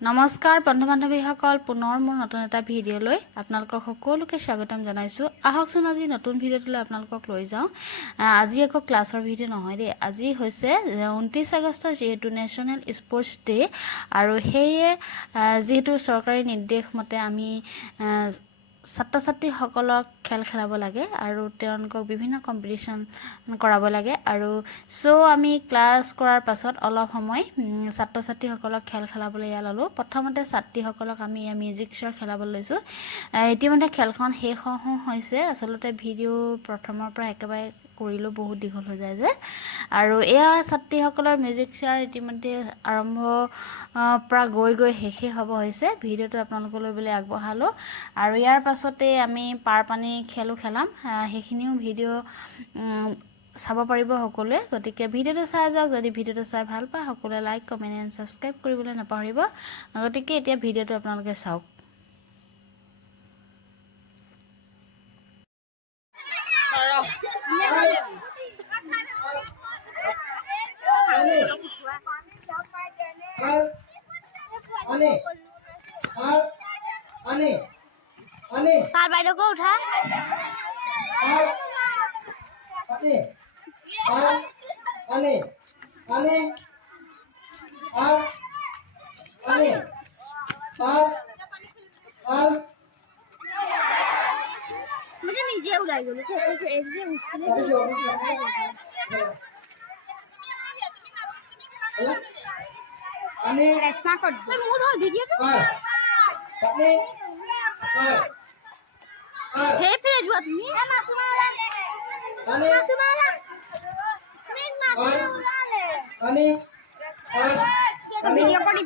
নমস্কাৰ বন্ধু বান্ধৱীসকল, পুনৰ মোৰ নতুন এটা ভিডিঅ'লৈ আপোনালোকক সকলোকে স্বাগতম জনাইছোঁ। আহকচোন আজি নতুন ভিডিঅ'টোলৈ আপোনালোকক লৈ যাওঁ। আজি একো ক্লাছৰ ভিডিঅ' নহয় দেই। আজি হৈছে 29 আগষ্ট, যিহেতু নেশ্যনেল স্পৰ্টছ ডে, আৰু সেয়ে যিহেতু চৰকাৰী নিৰ্দেশ মতে আমি ছাত্ৰ ছাত্ৰীসকলক খেল খেলাব লাগে আৰু তেওঁলোকক বিভিন্ন কম্পিটিশ্যন কৰাব লাগে। আৰু আমি ক্লাছ কৰাৰ পাছত অলপ সময় ছাত্ৰ ছাত্ৰীসকলক খেল খেলাবলৈ ইয়াত ল'লোঁ। প্ৰথমতে ছাত্ৰীসকলক আমি মিউজিক চেয়াৰ খেলাবলৈ লৈছোঁ। ইতিমধ্যে খেলখন শেষ হৈছে। আচলতে ভিডিঅ' প্ৰথমৰ পৰা একেবাৰে কৰিলেও বহুত দীঘল হৈ যায় যে, আৰু এয়া ছাত্ৰীসকলৰ মিউজিক চেয়াৰ ইতিমধ্যে আৰম্ভ পৰা গৈ শেষেই হ'ব হৈছে। ভিডিঅ'টো আপোনালোকলৈ বুলি আগবঢ়ালোঁ, আৰু ইয়াৰ পাছতে আমি পাৰ পানী খেলো খেলাম। সেইখিনিও ভিডিঅ' চাব পাৰিব সকলোৱে। গতিকে ভিডিঅ'টো চাই যাওক। যদি ভিডিঅ'টো চাই ভাল পায় সকলোৱে লাইক, কমেণ্ট এণ্ড ছাবস্ক্ৰাইব কৰিবলৈ নাপাহৰিব। গতিকে এতিয়া ভিডিঅ'টো আপোনালোকে চাওক। सार भाई को उठा मुझे नीचे उड़ाई गई हे फिर जुआ तुम्ही वीडियो कोडी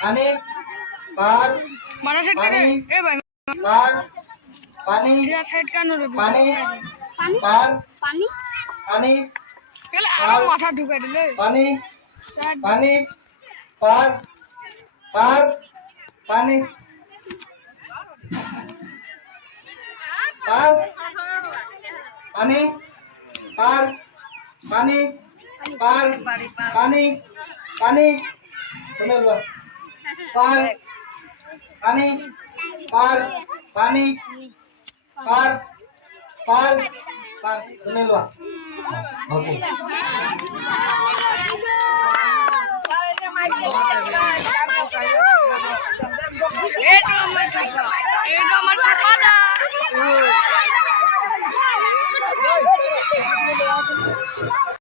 পানী পাৰ মারা সাইড পানি এ ভাই পার পানি দিয়া সাইড কানো রে পানি পানি পার পানি পানি এলে আর মাথা ঢুকাই দিলে পানি সাইড পানি পার পার পানি পার পানি পার পানি পার পানি পানি শুনে লো পার পানি পার পানি পার পার পার শুনে লো ওকে